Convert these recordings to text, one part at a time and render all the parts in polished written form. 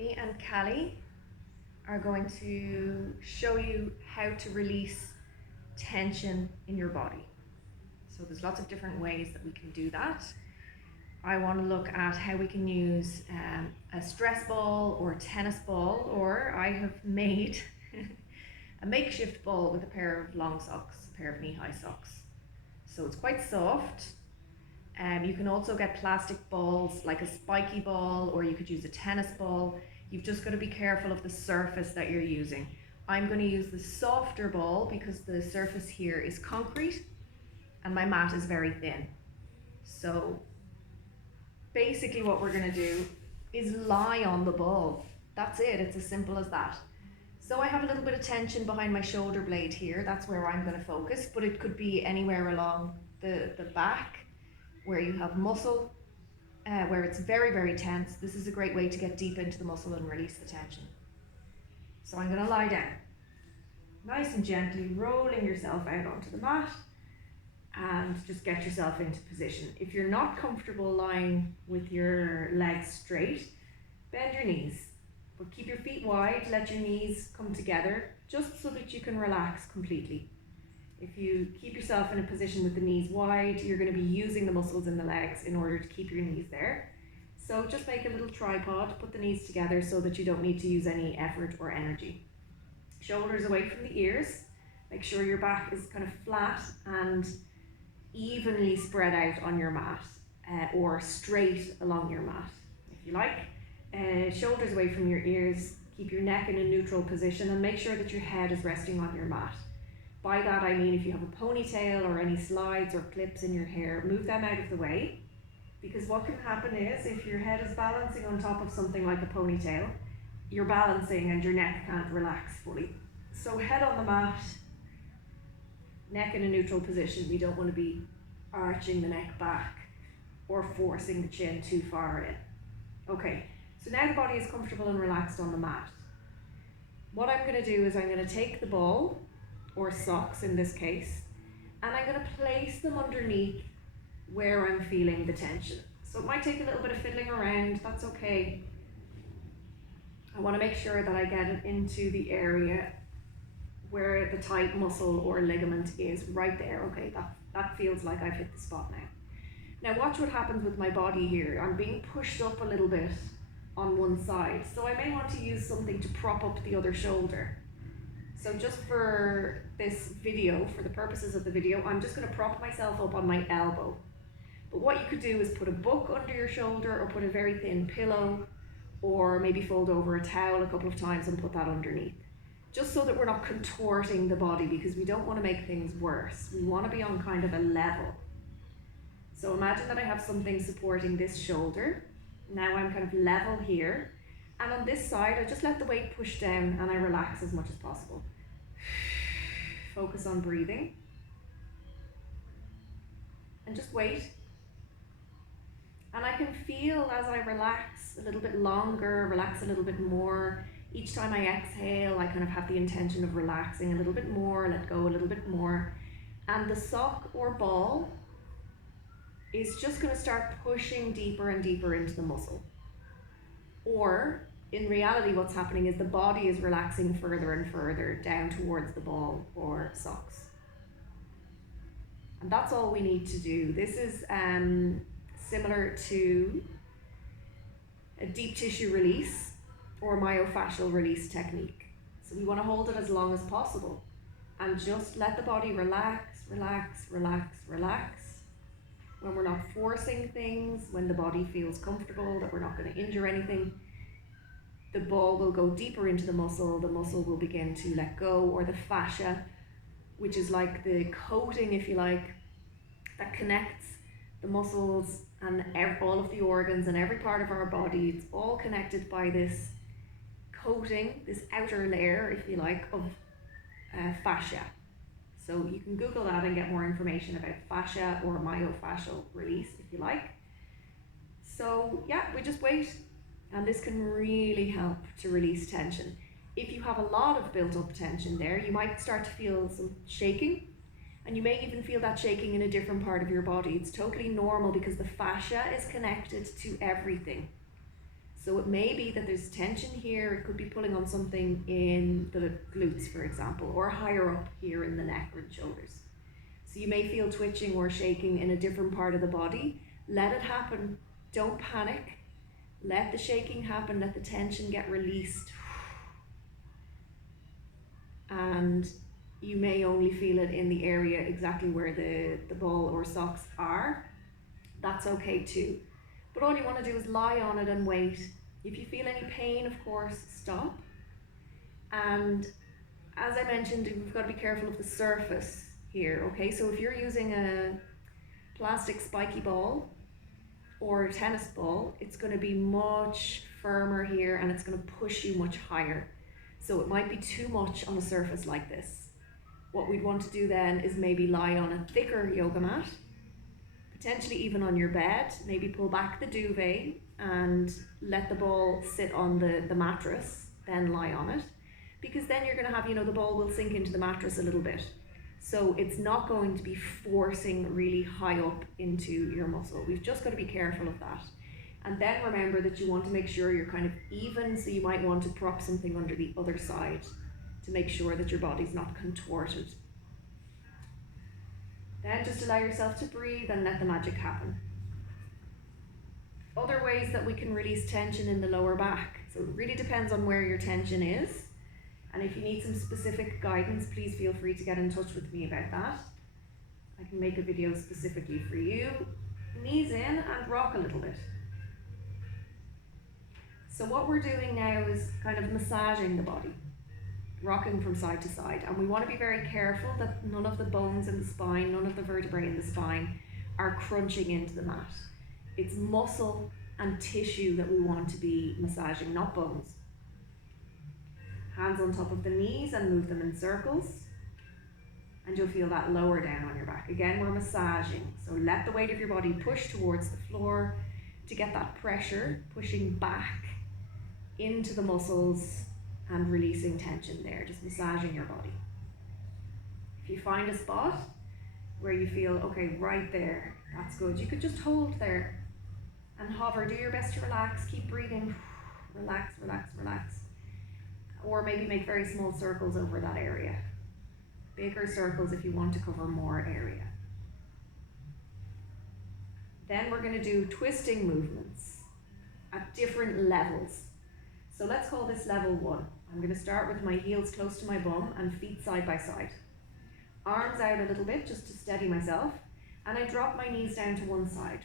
Me and Callie are going to show you how to release tension in your body. So there's lots of different ways that we can do that. I want to look at how we can use a stress ball or a tennis ball, or I have made a makeshift ball with a pair of long socks, a pair of knee-high socks. So it's quite soft. You can also get plastic balls like a spiky ball, or you could use a tennis ball. You've just got to be careful of the surface that you're using. I'm going to use the softer ball because the surface here is concrete and my mat is very thin. So basically what we're going to do is lie on the ball. That's it, it's as simple as that. So I have a little bit of tension behind my shoulder blade here. That's where I'm going to focus, but it could be anywhere along the back where you have muscle, where it's very, very tense. This is a great way to get deep into the muscle and release the tension. So I'm going to lie down, nice and gently rolling yourself out onto the mat, and just get yourself into position. If you're not comfortable lying with your legs straight, bend your knees, but keep your feet wide, let your knees come together, just so that you can relax completely. If you keep yourself in a position with the knees wide, you're going to be using the muscles in the legs in order to keep your knees there. So just make a little tripod, put the knees together so that you don't need to use any effort or energy. Shoulders away from the ears. Make sure your back is kind of flat and evenly spread out on your mat, or straight along your mat, if you like. Shoulders away from your ears. Keep your neck in a neutral position and make sure that your head is resting on your mat. By that I mean if you have a ponytail or any slides or clips in your hair, move them out of the way, because what can happen is if your head is balancing on top of something like a ponytail, you're balancing and your neck can't relax fully. So head on the mat, neck in a neutral position. We don't want to be arching the neck back or forcing the chin too far in. Okay, so now the body is comfortable and relaxed on the mat. What I'm going to do is I'm going to take the ball, or socks in this case, and I'm going to place them underneath where I'm feeling the tension. So it might take a little bit of fiddling around, that's okay. I want to make sure that I get it into the area where the tight muscle or ligament is, right there. Okay, that feels like I've hit the spot now. Now watch what happens with my body here. I'm being pushed up a little bit on one side, so I may want to use something to prop up the other shoulder. So just for this video, for the purposes of the video, I'm just going to prop myself up on my elbow. But what you could do is put a book under your shoulder, or put a very thin pillow, or maybe fold over a towel a couple of times and put that underneath. Just so that we're not contorting the body, because we don't want to make things worse. We want to be on kind of a level. So imagine that I have something supporting this shoulder. Now I'm kind of level here. And on this side, I just let the weight push down and I relax as much as possible. Focus on breathing. And just wait. And I can feel as I relax a little bit longer, relax a little bit more. Each time I exhale, I kind of have the intention of relaxing a little bit more, let go a little bit more. And the sock or ball is just going to start pushing deeper and deeper into the muscle. Or in reality, what's happening is the body is relaxing further and further down towards the ball or socks. And that's all we need to do. This is similar to a deep tissue release or myofascial release technique. So we want to hold it as long as possible and just let the body relax, relax, relax, relax. When we're not forcing things, when the body feels comfortable, that we're not going to injure anything, the ball will go deeper into the muscle will begin to let go, or the fascia, which is like the coating, if you like, that connects the muscles and all of the organs and every part of our body. It's all connected by this coating, this outer layer, if you like, of fascia. So you can Google that and get more information about fascia or myofascial release, if you like. So yeah, we just wait. And this can really help to release tension. If you have a lot of built up tension there, you might start to feel some shaking, and you may even feel that shaking in a different part of your body. It's totally normal because the fascia is connected to everything. So it may be that there's tension here, it could be pulling on something in the glutes, for example, or higher up here in the neck or the shoulders. So you may feel twitching or shaking in a different part of the body. Let it happen. Don't panic. Let the shaking happen, let the tension get released. And you may only feel it in the area exactly where the ball or socks are. That's okay too. But all you want to do is lie on it and wait. If you feel any pain, of course, stop. And as I mentioned, we've got to be careful of the surface here, okay? So if you're using a plastic spiky ball or a tennis ball, it's going to be much firmer here and it's going to push you much higher. So it might be too much on a surface like this. What we'd want to do then is maybe lie on a thicker yoga mat, potentially even on your bed, maybe pull back the duvet and let the ball sit on the mattress, then lie on it. Because then you're going to have, the ball will sink into the mattress a little bit. So it's not going to be forcing really high up into your muscle. We've just got to be careful of that. And then remember that you want to make sure you're kind of even, so you might want to prop something under the other side to make sure that your body's not contorted. Then just allow yourself to breathe and let the magic happen. Other ways that we can release tension in the lower back. So it really depends on where your tension is. And if you need some specific guidance, please feel free to get in touch with me about that. I can make a video specifically for you. Knees in and rock a little bit. So what we're doing now is kind of massaging the body, rocking from side to side. And we want to be very careful that none of the bones in the spine, none of the vertebrae in the spine are crunching into the mat. It's muscle and tissue that we want to be massaging, not bones. Hands on top of the knees and move them in circles. And you'll feel that lower down on your back. Again, we're massaging. So let the weight of your body push towards the floor to get that pressure, pushing back into the muscles and releasing tension there, just massaging your body. If you find a spot where you feel, okay, right there, that's good. You could just hold there and hover. Do your best to relax. Keep breathing. Relax, relax, relax. Or maybe make very small circles over that area. Bigger circles if you want to cover more area. Then we're going to do twisting movements at different levels. So let's call this level 1. I'm going to start with my heels close to my bum and feet side by side. Arms out a little bit just to steady myself. And I drop my knees down to one side.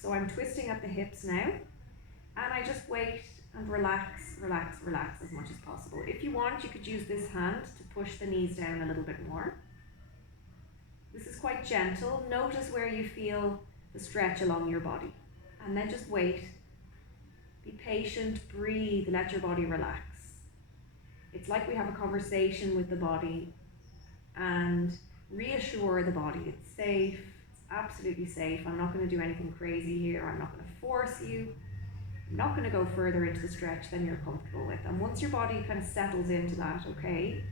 So I'm twisting at the hips now. And I just wait and relax, relax, relax as much as possible. If you want, you could use this hand to push the knees down a little bit more. This is quite gentle. Notice where you feel the stretch along your body. And then just wait. Be patient, breathe, let your body relax. It's like we have a conversation with the body and reassure the body it's safe, it's absolutely safe. I'm not going to do anything crazy here. I'm not going to force you. I'm not going to go further into the stretch than you're comfortable with. And once your body kind of settles into that, okay,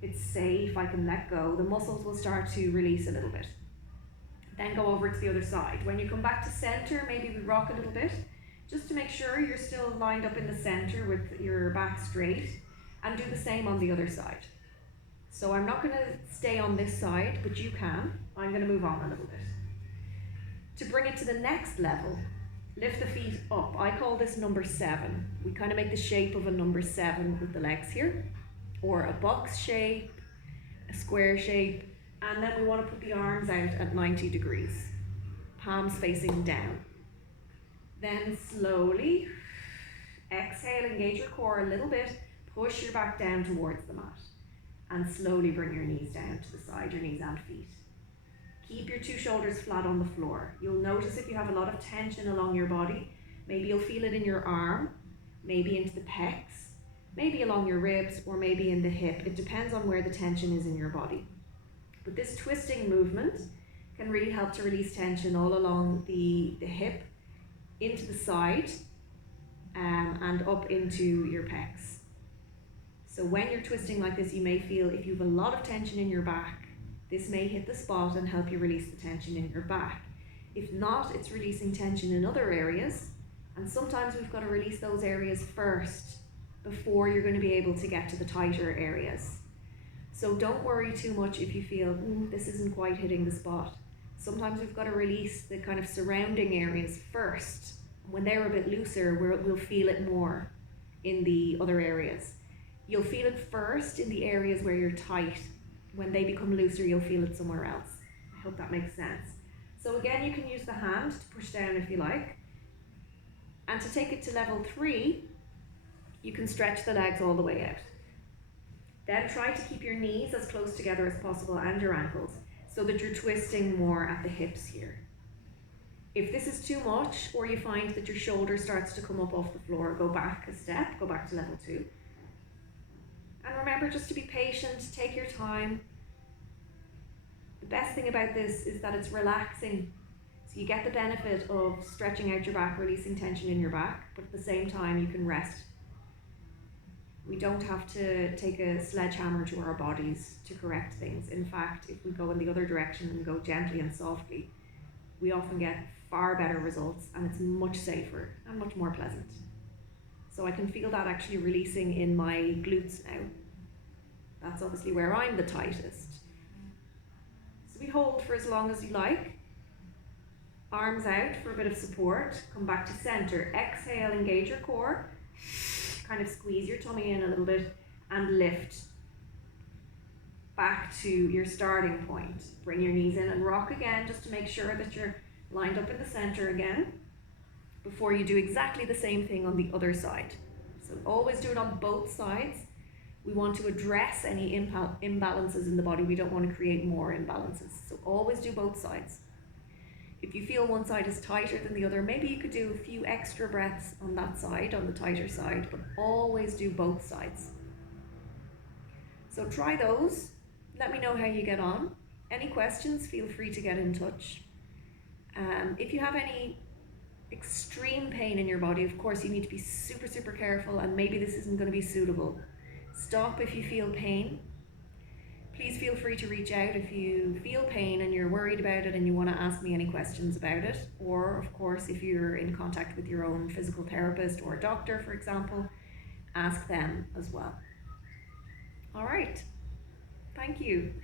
it's safe, I can let go, the muscles will start to release a little bit. Then go over to the other side. When you come back to center, maybe we rock a little bit, just to make sure you're still lined up in the center with your back straight, and do the same on the other side. So I'm not going to stay on this side, but you can. I'm going to move on a little bit. To bring it to the next level, lift the feet up. I call this number 7. We kind of make the shape of a number 7 with the legs here, or a box shape, a square shape, and then we want to put the arms out at 90 degrees, palms facing down. Then slowly exhale, engage your core a little bit, push your back down towards the mat, and slowly bring your knees down to the side, your knees and feet. Keep your 2 shoulders flat on the floor. You'll notice if you have a lot of tension along your body, maybe you'll feel it in your arm, maybe into the pecs, maybe along your ribs, or maybe in the hip. It depends on where the tension is in your body. But this twisting movement can really help to release tension all along the hip, into the side, and up into your pecs. So when you're twisting like this, you may feel if you have a lot of tension in your back, this may hit the spot and help you release the tension in your back. If not, it's releasing tension in other areas, And sometimes we've got to release those areas first before you're going to be able to get to the tighter areas. So don't worry too much if you feel, this isn't quite hitting the spot. Sometimes we've got to release the kind of surrounding areas first. When they're a bit looser, we'll feel it more in the other areas. You'll feel it first in the areas where you're tight. When they become looser, you'll feel it somewhere else. I hope that makes sense. So again, you can use the hand to push down if you like. And to take it to level 3, you can stretch the legs all the way out. Then try to keep your knees as close together as possible and your ankles so that you're twisting more at the hips here. If this is too much, or you find that your shoulder starts to come up off the floor, go back a step, go back to level 2. And remember just to be patient, take your time. The best thing about this is that it's relaxing. So you get the benefit of stretching out your back, releasing tension in your back, but at the same time you can rest. We don't have to take a sledgehammer to our bodies to correct things. In fact, if we go in the other direction and go gently and softly, we often get far better results, and it's much safer and much more pleasant. So I can feel that actually releasing in my glutes now. That's obviously where I'm the tightest. So we hold for as long as you like. Arms out for a bit of support. Come back to center. Exhale, engage your core. Kind of squeeze your tummy in a little bit and lift back to your starting point. Bring your knees in and rock again just to make sure that you're lined up in the center again before you do exactly the same thing on the other side. So always do it on both sides. We want to address any imbalances in the body. We don't want to create more imbalances. So always do both sides. If you feel one side is tighter than the other, maybe you could do a few extra breaths on that side, on the tighter side, but always do both sides. So try those. Let me know how you get on. Any questions, feel free to get in touch. If you have any extreme pain in your body, of course you need to be super, super careful, and maybe this isn't going to be suitable. Stop if you feel pain. Please feel free to reach out if you feel pain and you're worried about it and you want to ask me any questions about it. Or, of course, if you're in contact with your own physical therapist or a doctor, for example, ask them as well. All right. Thank you.